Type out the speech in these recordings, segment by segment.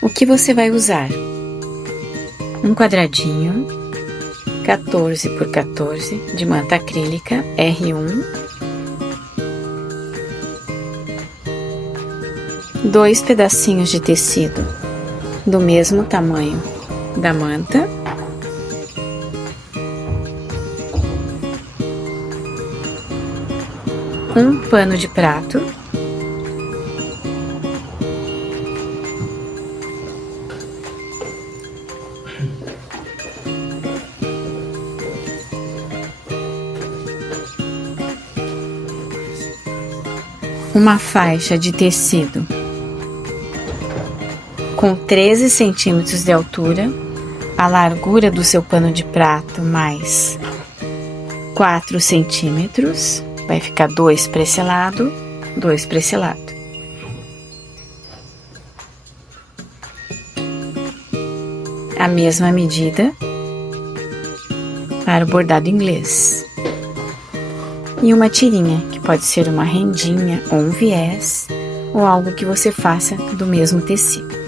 O que você vai usar? Um quadradinho 14 por 14 de manta acrílica R1, 2 pedacinhos de tecido do mesmo tamanho da manta, um pano de prato, uma faixa de tecido com 13 centímetros de altura, a largura do seu pano de prato mais 4 centímetros, vai ficar 2 para esse lado, 2 para esse lado. A mesma medida para o bordado inglês. E uma tirinha, que pode ser uma rendinha ou um viés, ou algo que você faça do mesmo tecido.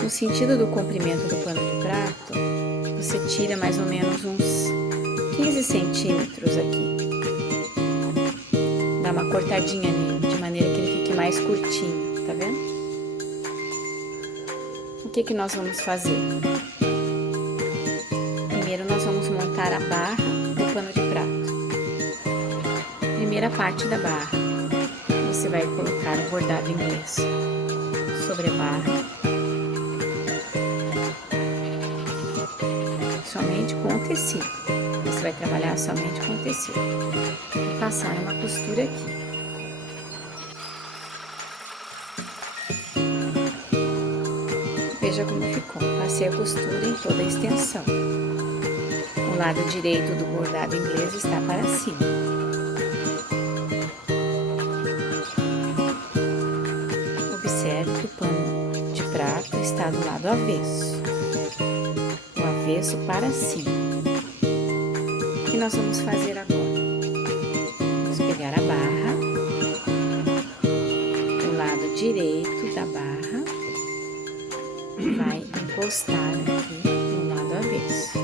No sentido do comprimento do pano de prato, você tira mais ou menos uns 15 centímetros aqui. Dá uma cortadinha nele, de maneira que ele fique mais curtinho, tá vendo? O que nós vamos fazer? Primeiro nós vamos montar a barra do pano de prato. Primeira parte da barra, você vai colocar o bordado inglês sobre a barra, somente com o tecido. Você vai trabalhar somente com o tecido e passar uma costura aqui. Veja como ficou. Passei a costura em toda a extensão. O lado direito do bordado inglês está para cima. Observe que o pano de prato está do lado avesso. O avesso para cima. O que nós vamos fazer agora? Vamos pegar a barra, o lado direito da barra, vai encostar aqui no lado avesso.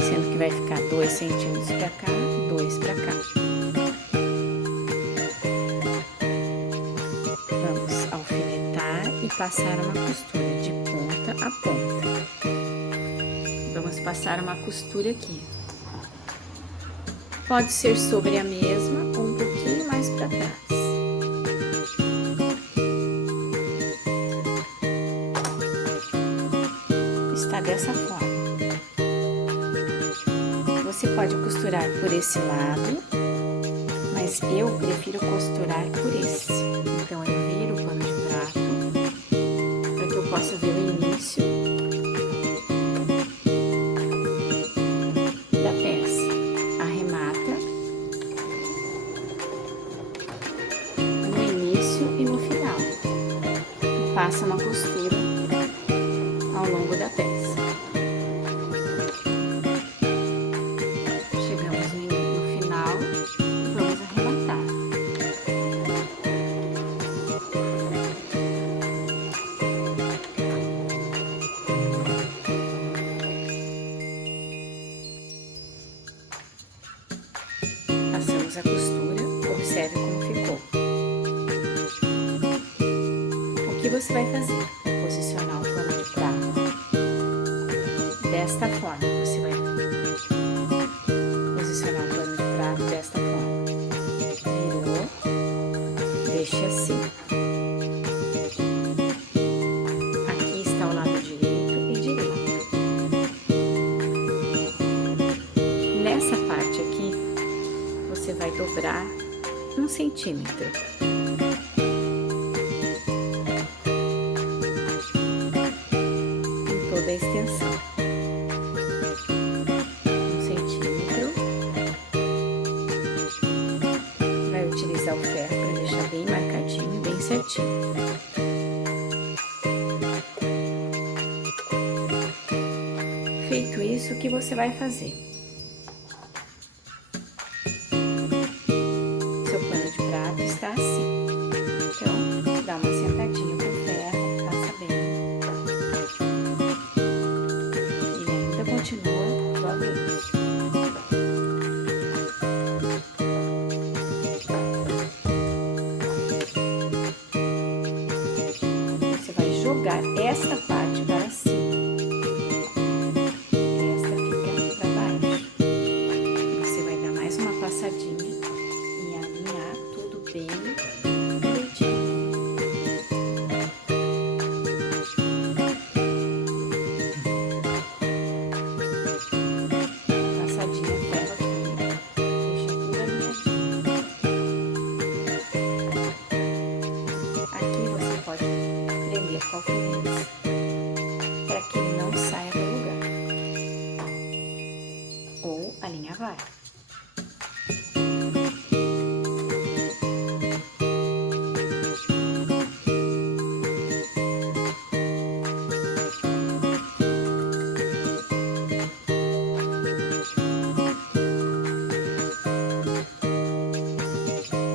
Sendo que vai ficar 2 centímetros para cá, 2 para cá. Vamos alfinetar e passar uma costura de ponta a ponta. Vamos passar uma costura aqui. Pode ser sobre a mesma ou um pouquinho mais para trás. Está dessa forma. Você pode costurar por esse lado, mas eu prefiro costurar por esse. Então, eu viro o pano de prato para que eu possa ver o início da peça. Arremata no início e no final. E passa uma costura ao longo da peça. Chegamos no final e vamos arrematar. Passamos a costura, observe como ficou. O que você vai fazer? Vai posicionar o pano de prato desta forma. Você vai posicionar o pano de prato desta forma. Virou, deixa assim. Aqui está o lado direito e direito. Nessa parte aqui, você vai dobrar 1 centímetro. Em toda a extensão. 1 centímetro. Vai utilizar o ferro para deixar bem marcadinho, bem certinho. Feito isso, o que você vai fazer?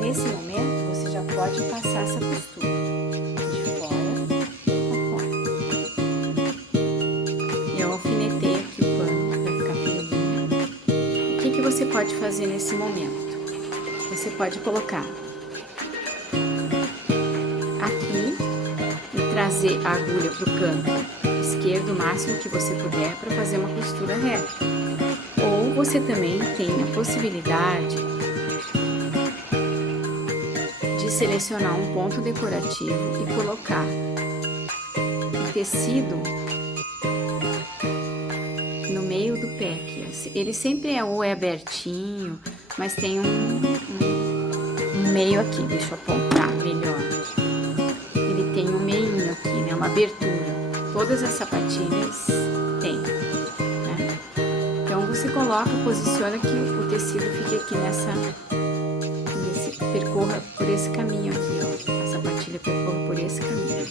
Nesse momento, você já pode passar essa costura de fora a fora. E eu alfinetei aqui o pano para ficar fininho. O que você pode fazer nesse momento? Você pode colocar aqui e trazer a agulha para o canto esquerdo o máximo que você puder para fazer uma costura reta. Ou você também tem a possibilidade de selecionar um ponto decorativo e colocar o tecido no meio do pé aqui. Ele sempre ou é abertinho, mas tem um meio aqui. Deixa eu apontar melhor. Ele tem um meinho aqui, né? Uma abertura. Todas as sapatilhas têm, né? Então você coloca, posiciona que o tecido fique aqui percorra por esse caminho aqui, ó. A sapatilha percorra por esse caminho.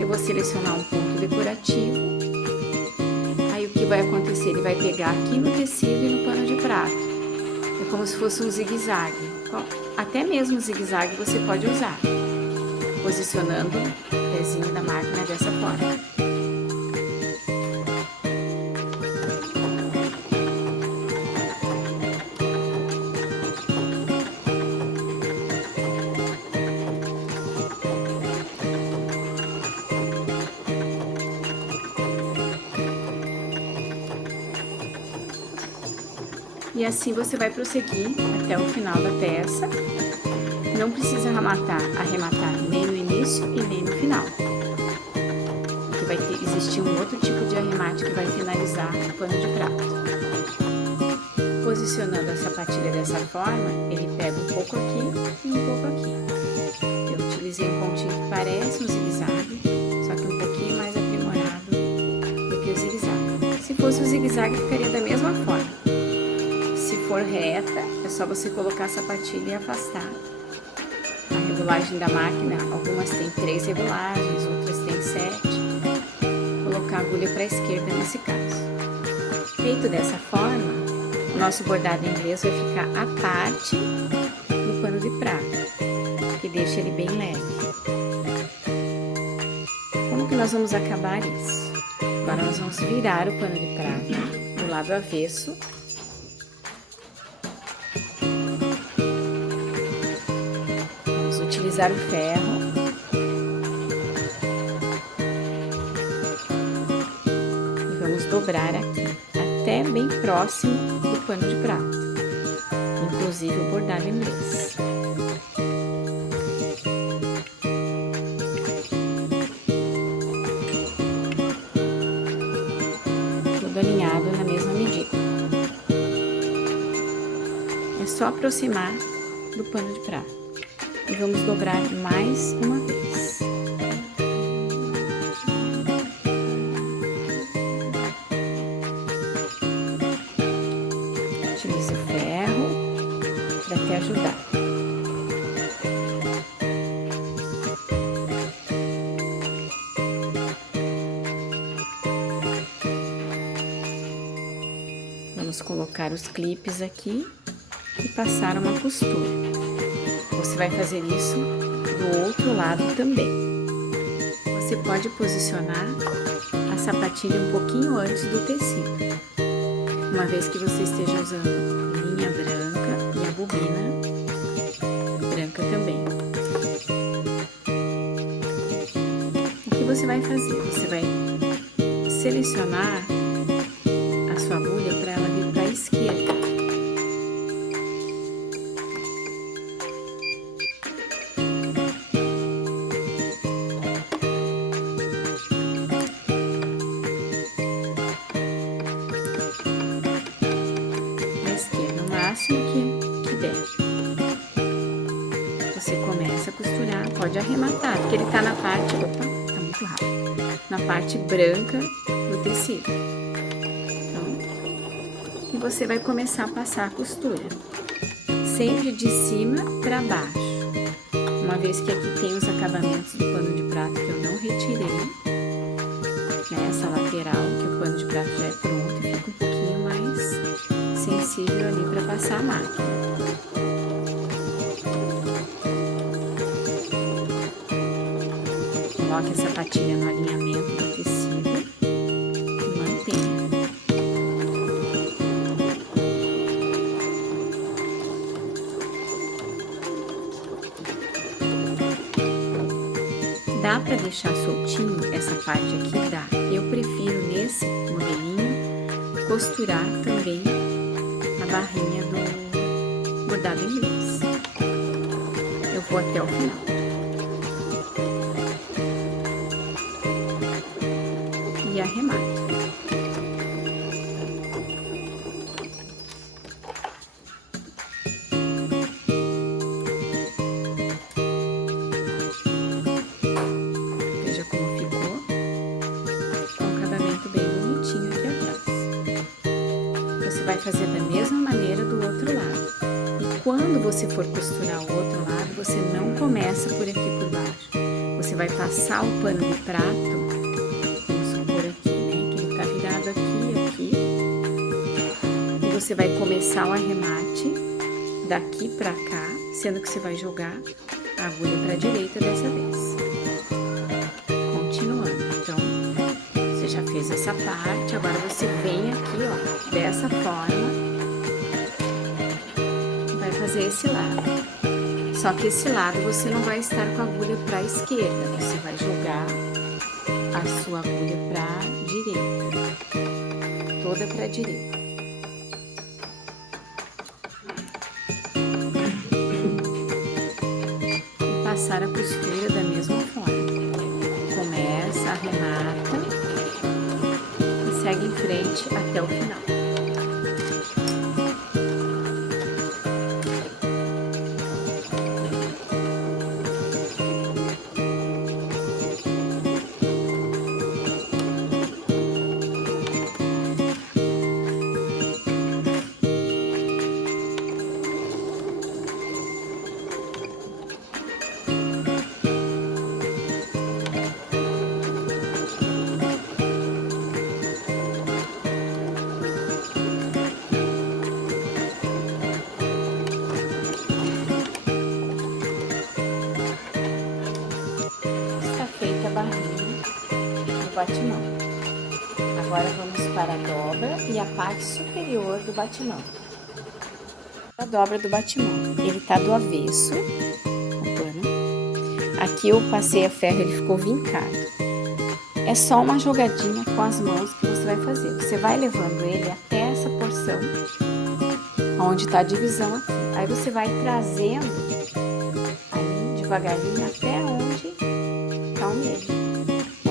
Eu vou selecionar um ponto decorativo. Aí o que vai acontecer? Ele vai pegar aqui no tecido e no pano de prato. É como se fosse um zigue-zague. Até mesmo zigue-zague você pode usar, posicionando o pezinho da máquina dessa forma. E assim você vai prosseguir até o final da peça. Não precisa arrematar nem no início e nem no final. Porque vai existir um outro tipo de arremate que vai finalizar o pano de prato. Posicionando a sapatilha dessa forma, ele pega um pouco aqui e um pouco aqui. Eu utilizei um pontinho que parece um zigue-zague, só que um pouquinho mais aprimorado do que o zigue-zague. Se fosse o zigue-zague, ficaria da mesma forma. Se for reta, é só você colocar a sapatilha e afastar. A regulagem da máquina, algumas tem 3 regulagens, outras tem 7. Colocar a agulha para a esquerda nesse caso. Feito dessa forma, o nosso bordado inglês vai ficar à parte do pano de prato, que deixa ele bem leve. Como que nós vamos acabar isso? Agora nós vamos virar o pano de prato do lado avesso. Utilizar o ferro e vamos dobrar aqui até bem próximo do pano de prato, inclusive o bordado inglês. Tudo alinhado na mesma medida. É só aproximar do pano de prato. E vamos dobrar mais uma vez. Utilize o ferro para te ajudar. Vamos colocar os clipes aqui e passar uma costura. Você vai fazer isso do outro lado também. Você pode posicionar a sapatilha um pouquinho antes do tecido, uma vez que você esteja usando linha branca e a bobina branca também. O que você vai fazer? Você vai selecionar a sua agulha para ela vir para a esquerda. Que der. Você começa a costurar, pode arrematar, porque ele tá na parte, tá muito rápido, na parte branca do tecido. Então, e você vai começar a passar a costura, sempre de cima para baixo. Uma vez que aqui tem os acabamentos do pano de prato que eu não retirei, né, essa lateral, que o pano de prato já é pronto e fica um pouquinho mais sensível ali para passar a máquina. Coloque essa patilha no alinhamento do tecido e mantenha. Dá para deixar soltinho essa parte aqui? Dá. Eu prefiro nesse modelinho costurar também a barrinha do bordado inglês. Eu vou até o final. E arremato. Veja como ficou. Com um acabamento bem bonitinho aqui atrás. Você vai fazer da mesma maneira do outro lado. E quando você for costurar o outro lado, você não começa por aqui por baixo. Você vai passar o pano de prato, vamos supor aqui, né? Que ele tá virado aqui. E você vai começar o arremate daqui pra cá, sendo que você vai jogar a agulha pra direita dessa vez. Continuando. Então, você já fez essa parte, agora você vem aqui, ó, dessa forma, vai fazer esse lado. Só que esse lado você não vai estar com a agulha para a esquerda, você vai jogar a sua agulha para a direita, toda para a direita. E passar a costura da mesma forma. Começa, arremata e segue em frente até o final. Batimão. Agora vamos para a dobra e a parte superior do batimão. A dobra do batimão, ele tá do avesso, o pano. Aqui eu passei a ferro, ele ficou vincado. É só uma jogadinha com as mãos que você vai fazer. Você vai levando ele até essa porção, onde tá a divisão aqui. Aí você vai trazendo ali devagarinho até onde tá o meio.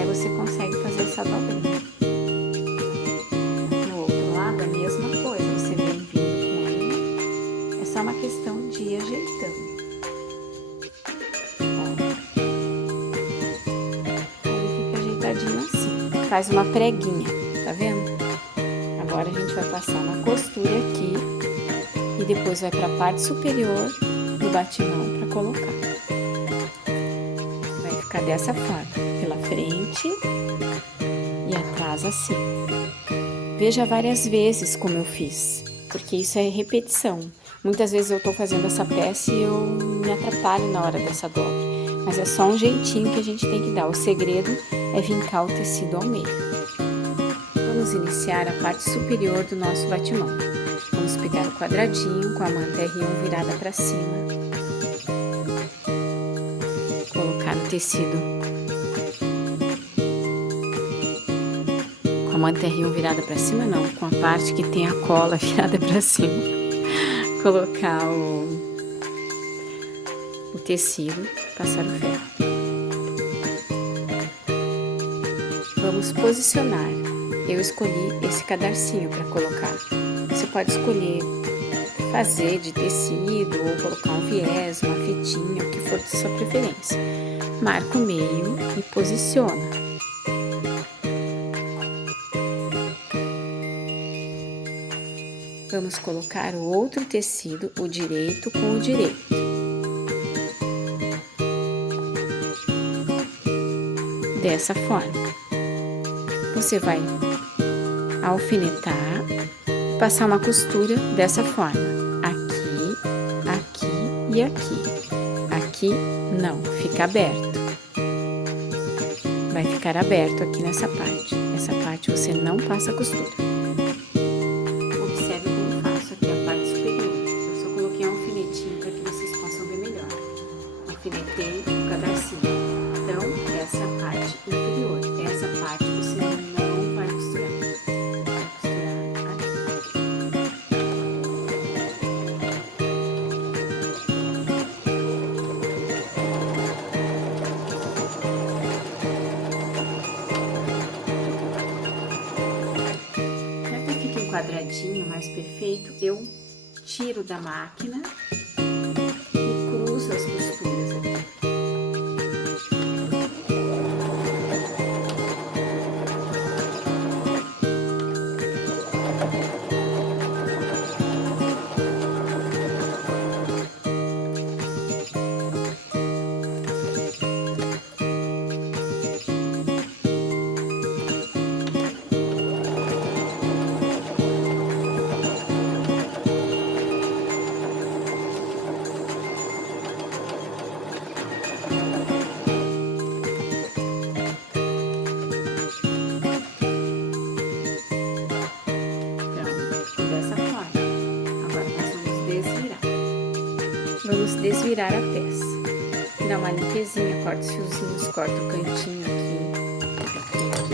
Você consegue fazer essa dobrinha. No outro lado, a mesma coisa. Você vem vindo com ele. É só uma questão de ir ajeitando. Ele fica ajeitadinho assim. Faz uma preguinha, tá vendo? Agora a gente vai passar uma costura aqui. E depois vai para a parte superior do batimão para colocar. Vai ficar dessa forma. Pela frente e atrás assim. Veja várias vezes como eu fiz, porque isso é repetição. Muitas vezes eu tô fazendo essa peça e eu me atrapalho na hora dessa dobra, mas é só um jeitinho que a gente tem que dar. O segredo é vincar o tecido ao meio. Vamos iniciar a parte superior do nosso batimão. Vamos pegar o quadradinho com a manta R1 virada para cima, colocar o tecido com a manta R1 virada para cima, não, com a parte que tem a cola virada para cima. Colocar o tecido, passar o ferro. Vamos posicionar. Eu escolhi esse cadarcinho para colocar. Você pode escolher fazer de tecido ou colocar um viés, uma fitinha, o que for de sua preferência. Marca o meio e posiciona. Vamos colocar o outro tecido, o direito com o direito. Dessa forma. Você vai alfinetar, passar uma costura dessa forma. Aqui, aqui e aqui. Aqui não, fica aberto. vai ficar aberto aqui nessa parte. Essa parte você não passa costura. Observe como faço aqui a parte superior. Eu só coloquei um alfinetinho para que vocês possam ver melhor. Alfinetei o cadarcinho. Então, essa parte inferior. Essa parte você não vai costurar. Quadradinho mais perfeito, eu tiro da máquina e cruzo as costuras aqui. Vamos desvirar a peça. Dá uma limpezinha, corta os fiozinhos, corta o cantinho aqui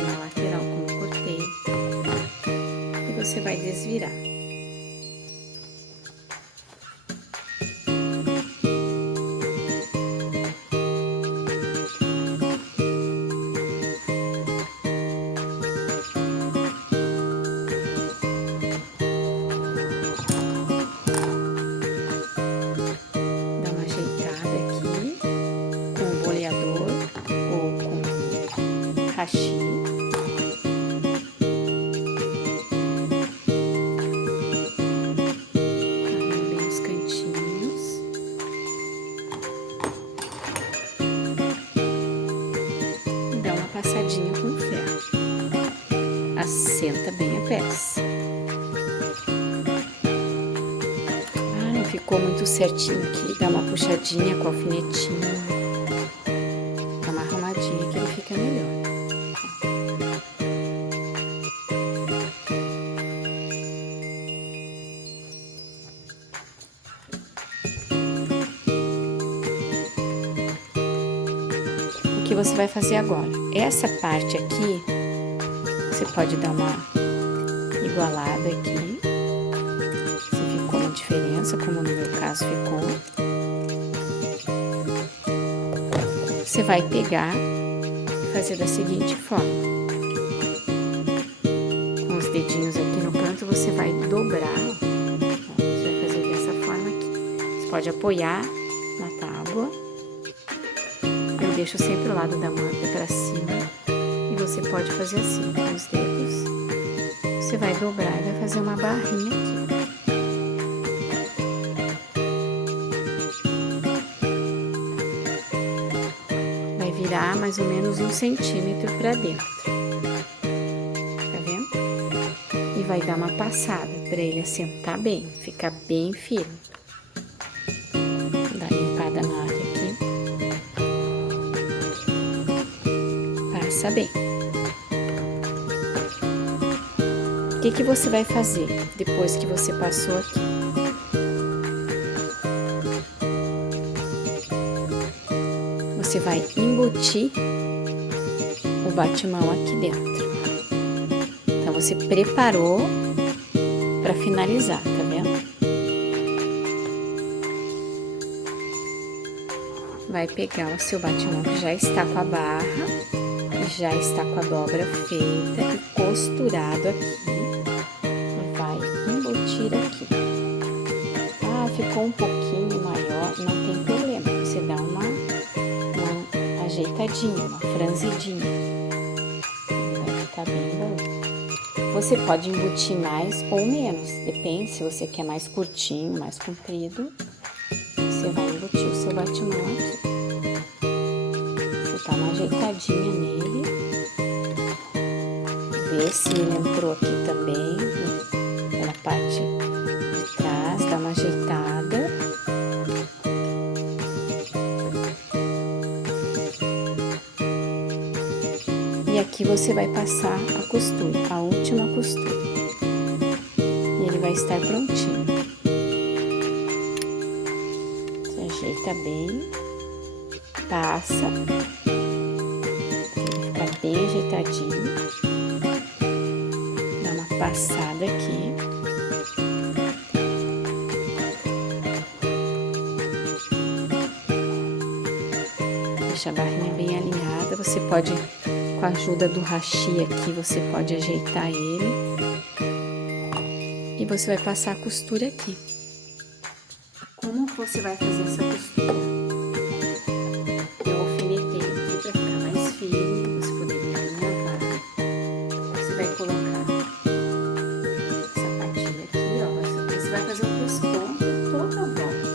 na lateral, como cortei. E você vai desvirar. Hashi. Bem os cantinhos. Dá uma passadinha com ferro. Assenta bem a peça. Ah, não ficou muito certinho aqui. Dá uma puxadinha com o alfinetinho. Dá uma arrumadinha que ele fica melhor. O que você vai fazer agora? Essa parte aqui, você pode dar uma igualada aqui, se ficou uma diferença, como no meu caso ficou. Você vai pegar e fazer da seguinte forma. Com os dedinhos aqui no canto, você vai dobrar. Você vai fazer dessa forma aqui. Você pode apoiar na tábua. Eu deixo sempre o lado da manta para cima e você pode fazer assim com os dedos. Você vai dobrar e vai fazer uma barrinha aqui. Vai virar mais ou menos 1 centímetro para dentro. Tá vendo? E vai dar uma passada para ele assentar bem, ficar bem firme. Dá uma limpada na área aqui. Passa bem. O que você vai fazer depois que você passou aqui? Você vai embutir o batimão aqui dentro. Então, você preparou para finalizar, tá vendo? Vai pegar o seu batimão que já está com a barra, já está com a dobra feita e costurado aqui. E vai embutir aqui. Ah, ficou um pouquinho maior, não tem problema. Você dá uma ajeitadinha, uma franzidinha. Vai ficar bem bom. Você pode embutir mais ou menos, depende se você quer mais curtinho, mais comprido. Você vai embutir o seu batimão aqui. Você dá uma ajeitadinha nele. Vê se ele entrou aqui também, pela parte de trás, dá uma ajeitada. aqui você vai passar a costura, a última costura. E ele vai estar prontinho. Você ajeita bem, passa, ele fica bem ajeitadinho. Dá uma passada aqui. Deixa a barrinha bem alinhada. Você pode, com a ajuda do hashi aqui, você pode ajeitar ele. E você vai passar a costura aqui. Como você vai fazer essa costura? Eu alfinetei aqui para ficar mais firme. Você poderia alinhavar. Você vai colocar essa partilha aqui, ó. Você vai fazer um pesponto toda a volta.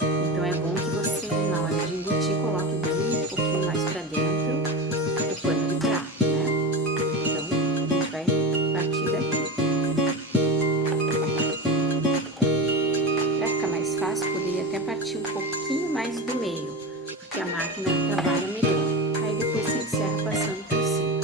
Então é bom que você, na hora de embutir, coloque bem um pouquinho mais para dentro o pano de prato, né? Então a gente vai partir daqui. Para ficar mais fácil, poderia até partir um pouquinho mais do meio, porque a máquina trabalha melhor. Aí depois você encerra passando por cima.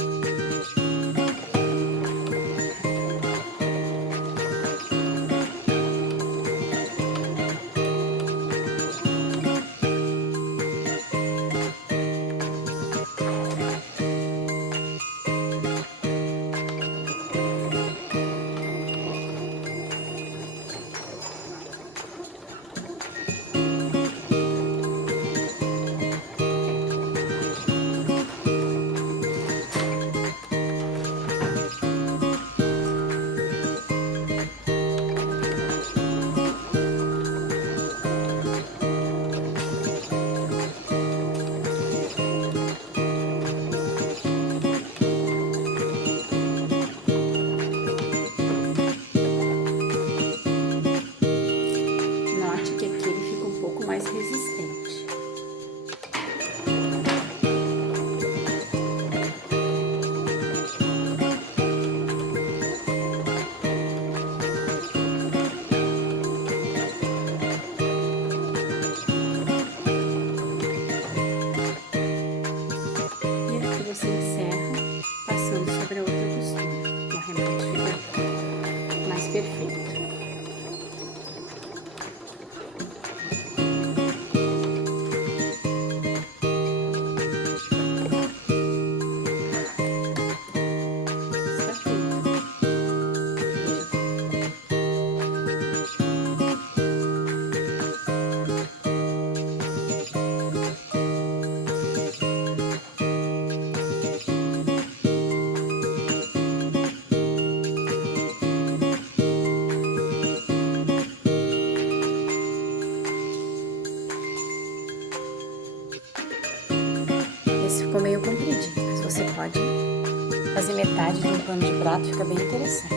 Mais resistente. E aqui você encerra passando sobre a outra costura. O arremate fica mais perfeito. Esse ficou meio compridinho, mas você pode fazer metade de um pano de prato, fica bem interessante.